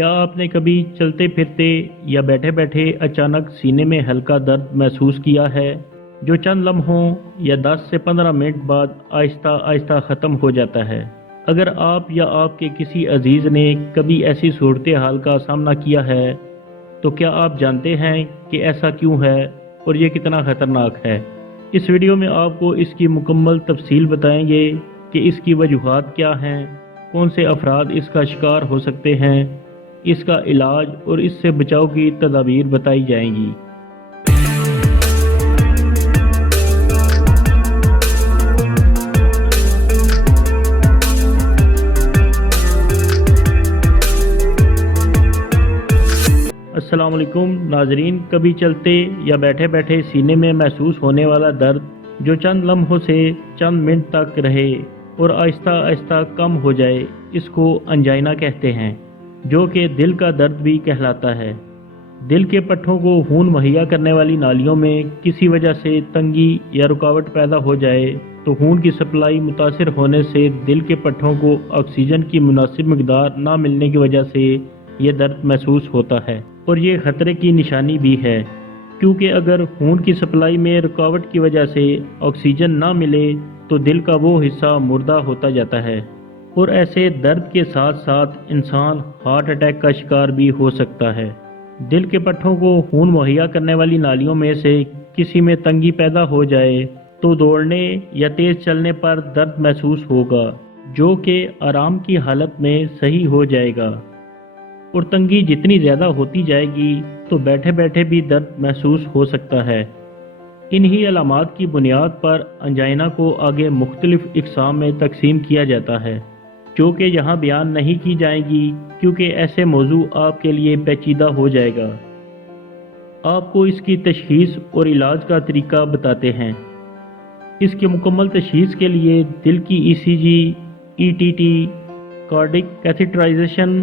क्या आपने कभी चलते फिरते या बैठे बैठे अचानक सीने में हल्का दर्द महसूस किया है, जो चंद लम्हों या 10 से 15 मिनट बाद आहिस्ता आहिस्ता ख़त्म हो जाता है? अगर आप या आपके किसी अजीज़ ने कभी ऐसी सूरत हाल का सामना किया है, तो क्या आप जानते हैं कि ऐसा क्यों है और ये कितना ख़तरनाक है? इस वीडियो में आपको इसकी मुकम्मल तफसील बताएंगे कि इसकी वजूहात क्या हैं, कौन से अफराद इसका शिकार हो सकते हैं, इसका इलाज और इससे बचाव की तदाबीर बताई जाएंगी। अस्सलाम वालेकुम नाजरीन, कभी चलते या बैठे बैठे सीने में महसूस होने वाला दर्द जो चंद लम्हों से चंद मिनट तक रहे और आहिस्ता आहिस्ता कम हो जाए, इसको अंजाइना कहते हैं, जो कि दिल का दर्द भी कहलाता है। दिल के पट्टों को खून मुहैया करने वाली नालियों में किसी वजह से तंगी या रुकावट पैदा हो जाए तो खून की सप्लाई मुतासिर होने से दिल के पट्टों को ऑक्सीजन की मुनासिब मकदार ना मिलने की वजह से ये दर्द महसूस होता है और ये ख़तरे की निशानी भी है, क्योंकि अगर खून की सप्लाई में रुकावट की वजह से ऑक्सीजन ना मिले तो दिल का वो हिस्सा मुर्दा होता जाता है और ऐसे दर्द के साथ साथ इंसान हार्ट अटैक का शिकार भी हो सकता है। दिल के पट्टों को खून मुहैया करने वाली नालियों में से किसी में तंगी पैदा हो जाए तो दौड़ने या तेज़ चलने पर दर्द महसूस होगा, जो कि आराम की हालत में सही हो जाएगा। और तंगी जितनी ज़्यादा होती जाएगी तो बैठे बैठे भी दर्द महसूस हो सकता है। इन्हीं अलामात की बुनियाद पर अंजाइना को आगे मुख्तलिफ इक़साम में तकसीम किया जाता है, जो कि यहाँ बयान नहीं की जाएंगी क्योंकि ऐसे मौजू आपके लिए पेचीदा हो जाएगा। आपको इसकी तशख़ीस और इलाज का तरीका बताते हैं। इसकी मुकम्मल तशख़ीस के लिए दिल की ECG, ETT, cardiac catheterisation,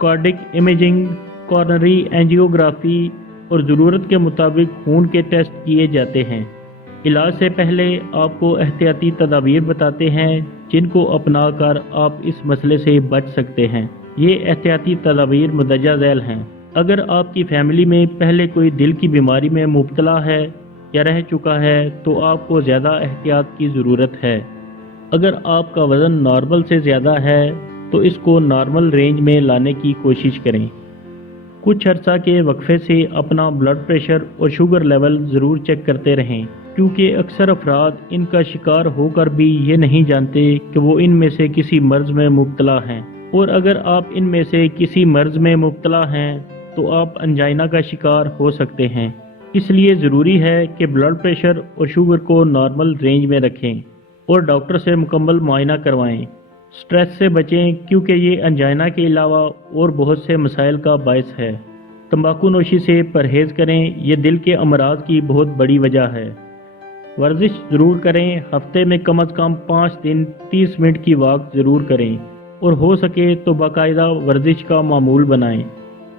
cardiac imaging, coronary angiography और ज़रूरत के मुताबिक खून के टेस्ट किए जाते हैं। इलाज से पहले आपको एहतियाती तदाबीर बताते हैं जिनको अपना कर आप इस मसले से बच सकते हैं। ये एहतियाती तदाबीर मुंदरजा झैल हैं। अगर आपकी फैमिली में पहले कोई दिल की बीमारी में मुब्तला है या रह चुका है तो आपको ज़्यादा एहतियात की ज़रूरत है। अगर आपका वज़न नॉर्मल से ज़्यादा है तो इसको नॉर्मल रेंज में लाने की कोशिश करें। कुछ अर्सा के वक्फे से अपना ब्लड प्रेशर और शुगर लेवल ज़रूर चेक करते रहें, क्योंकि अक्सर अफराद इनका शिकार होकर भी ये नहीं जानते कि वो इनमें से किसी मर्ज़ में मुब्तला हैं, और अगर आप इनमें से किसी मर्ज़ में मुब्तला हैं तो आप अंजाइना का शिकार हो सकते हैं। इसलिए ज़रूरी है कि ब्लड प्रेशर और शुगर को नॉर्मल रेंज में रखें और डॉक्टर से मुकम्मल मुआयना करवाएं। स्ट्रेस से बचें, क्योंकि ये अंजाइना के अलावा और बहुत से मसाइल का बायस है। तंबाकू नोशी से परहेज़ करें, ये दिल के अमराज की बहुत बड़ी वजह है। वर्जिश ज़रूर करें, हफ्ते में कम अज़ कम 5 दिन 30 मिनट की वॉक ज़रूर करें और हो सके तो बाकायदा वर्जिश का मामूल बनाएं।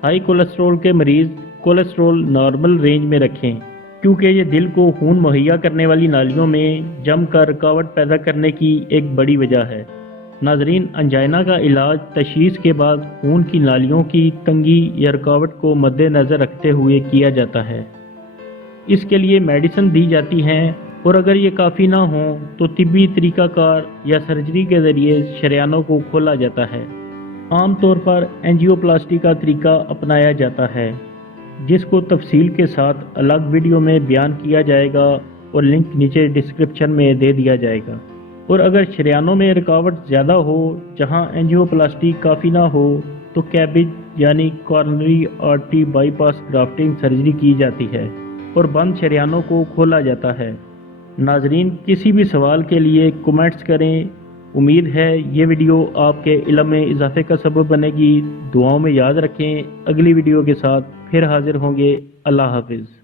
हाई कोलेस्ट्रॉल के मरीज़ कोलेस्ट्रॉल नॉर्मल रेंज में रखें, क्योंकि ये दिल को खून मुहैया करने वाली नालियों में जमकर रुकावट पैदा करने की एक बड़ी वजह है। नाजरीन, अंजाइना का इलाज तशख़ीस के बाद खून की नालियों की तंगी या रुकावट को मद्देनज़र रखते हुए किया जाता है। इसके लिए मेडिसिन दी जाती हैं और अगर ये काफ़ी ना हो तो तिब्बी तरीक़ाकार या सर्जरी के ज़रिए शरियानों को खोला जाता है। आम तौर पर एंजियोप्लास्टी का तरीका अपनाया जाता है, जिसको तफसील के साथ अलग वीडियो में बयान किया जाएगा और लिंक नीचे डिस्क्रिप्शन में दे दिया जाएगा। और अगर शरियानों में रुकावट ज़्यादा हो, जहां एंजियोप्लास्टी काफ़ी ना हो, तो कैबिज यानी coronary artery bypass grafting surgery की जाती है और बंद शरियानों को खोला जाता है। नाजरीन, किसी भी सवाल के लिए कमेंट्स करें। उम्मीद है ये वीडियो आपके इल्म में इजाफे का सबब बनेगी। दुआओं में याद रखें। अगली वीडियो के साथ फिर हाजिर होंगे। अल्लाह हाफिज़।